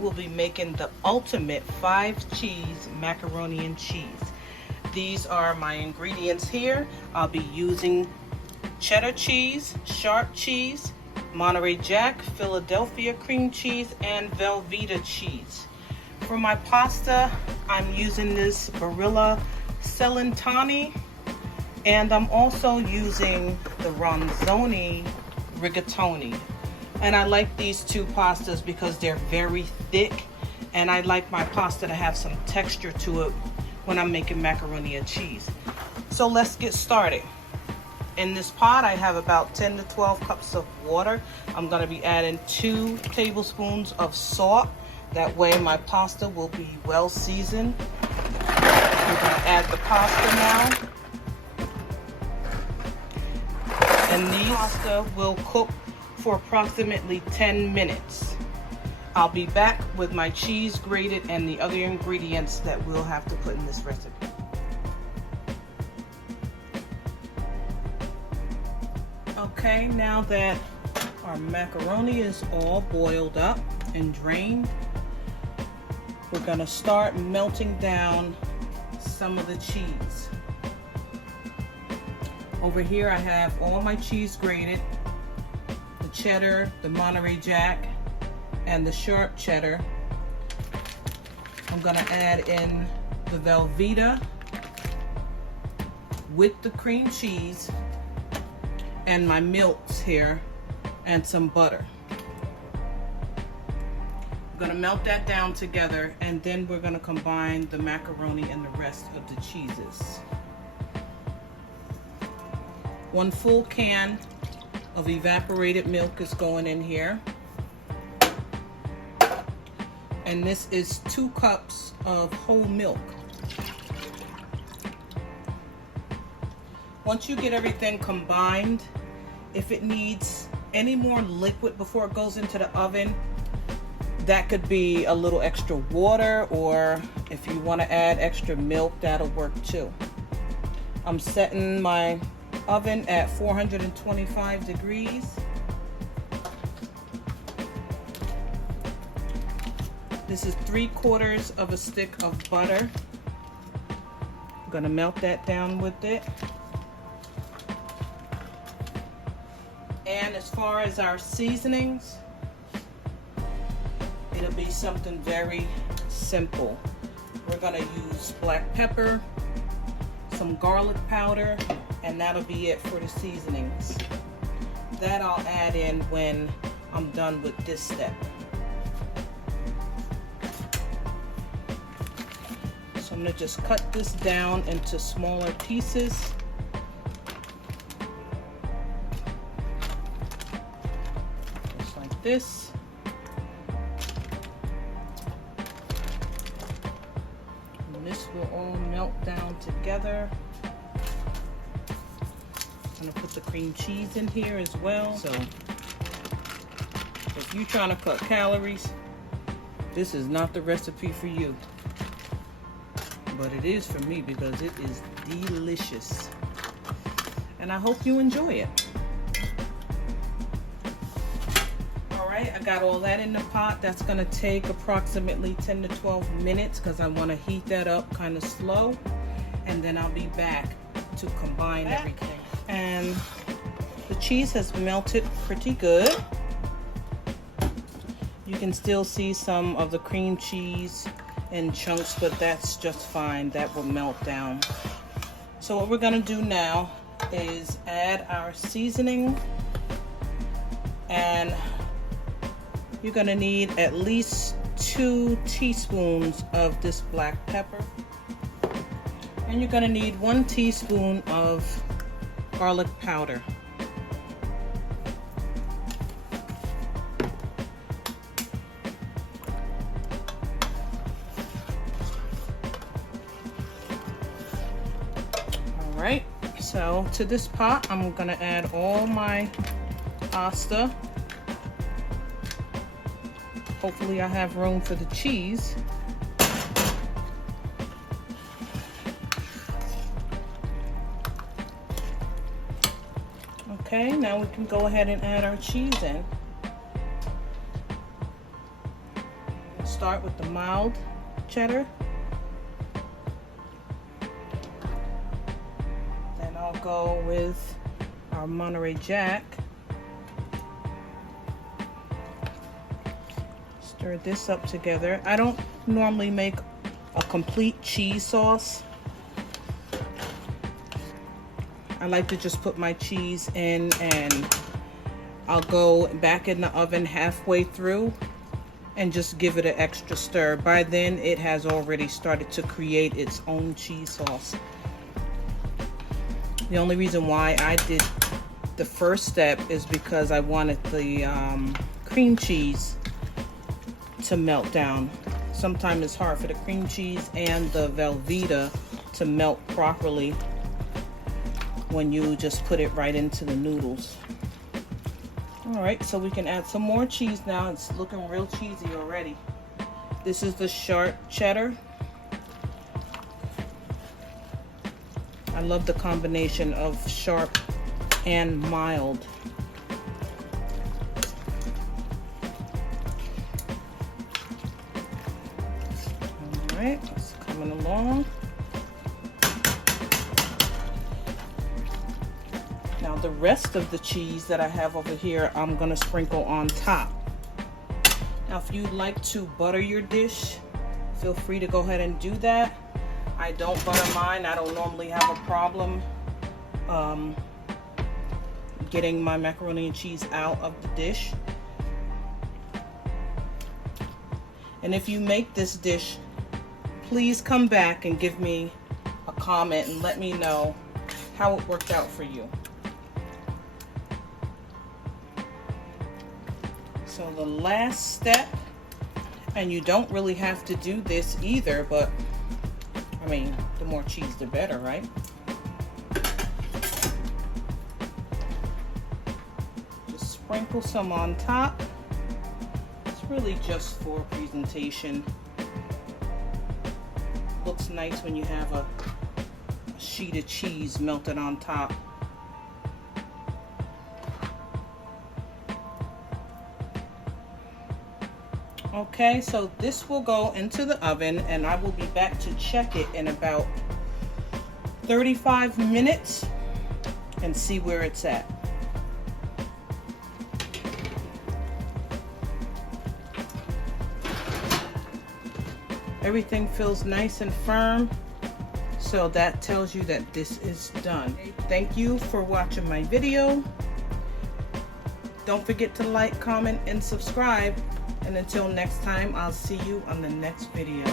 will be making the ultimate 5-cheese macaroni and cheese. These are my ingredients here. I'll be using cheddar cheese, sharp cheese, Monterey Jack, Philadelphia cream cheese, and Velveeta cheese. For my pasta, I'm using this Barilla Celentani, and I'm also using the Ronzoni Rigatoni. And I like these two pastas because they're very thick, and I like my pasta to have some texture to it when I'm making macaroni and cheese. So let's get started. In this pot, I have about 10 to 12 cups of water. I'm going to be adding 2 tablespoons of salt. That way my pasta will be well seasoned. We're going to add the pasta now. And these pasta will cook for approximately 10 minutes. I'll be back with my cheese grated and the other ingredients that we'll have to put in this recipe. Okay, now that our macaroni is all boiled up and drained, we're gonna start melting down some of the cheese. Over here I have all my cheese grated, the cheddar, the Monterey Jack, and the sharp cheddar. I'm gonna add in the Velveeta with the cream cheese and my milks here and some butter. I'm gonna melt that down together, and then we're gonna combine the macaroni and the rest of the cheeses. 1 full can of evaporated milk is going in here. And this is 2 cups of whole milk. Once you get everything combined, if it needs any more liquid before it goes into the oven, that could be a little extra water, or if you want to add extra milk, that'll work too. I'm setting my oven at 425 degrees. This is 3/4 of a stick of butter. I'm gonna melt that down with it. And as far as our seasonings, it'll be something very simple. We're gonna use black pepper, some garlic powder, and that'll be it for the seasonings. That I'll add in when I'm done with this step. So I'm gonna just cut this down into smaller pieces. Just like this. And this will all melt down together. I'm gonna put the cream cheese in here as well. So if you're trying to cut calories, this is not the recipe for you. But it is for me because it is delicious. And I hope you enjoy it. Alright, I got all that in the pot. That's gonna take approximately 10 to 12 minutes because I want to heat that up kind of slow. And then I'll be back to combine everything. And the cheese has melted pretty good. You can still see some of the cream cheese in chunks, but that's just fine. That will melt down. So what we're gonna do now is add our seasoning, and you're gonna need at least 2 teaspoons of this black pepper, and you're gonna need 1 teaspoon of garlic powder. Alright, so to this pot I'm gonna add all my pasta. Hopefully I have room for the cheese. Okay, now we can go ahead and add our cheese in. Let's start with the mild cheddar. Then I'll go with our Monterey Jack. Stir this up together. I don't normally make a complete cheese sauce. I like to just put my cheese in and I'll go back in the oven halfway through and just give it an extra stir. By then it has already started to create its own cheese sauce. The only reason why I did the first step is because I wanted the cream cheese to melt down. Sometimes it's hard for the cream cheese and the Velveeta to melt properly when you just put it right into the noodles. All right, so we can add some more cheese now. It's looking real cheesy already. This is the sharp cheddar. I love the combination of sharp and mild. All right, it's coming along. Now the rest of the cheese that I have over here, I'm gonna sprinkle on top. Now if you'd like to butter your dish, feel free to go ahead and do that. I don't butter mine. I don't normally have a problem getting my macaroni and cheese out of the dish. And if you make this dish, please come back and give me a comment and let me know how it worked out for you. So the last step, and you don't really have to do this either, but I mean, the more cheese the better, right? Just sprinkle some on top. It's really just for presentation. Looks nice when you have a sheet of cheese melted on top. Okay, so this will go into the oven and I will be back to check it in about 35 minutes and see where it's at. Everything feels nice and firm, so that tells you that this is done. Thank you for watching my video. Don't forget to like, comment, and subscribe. And until next time, I'll see you on the next video.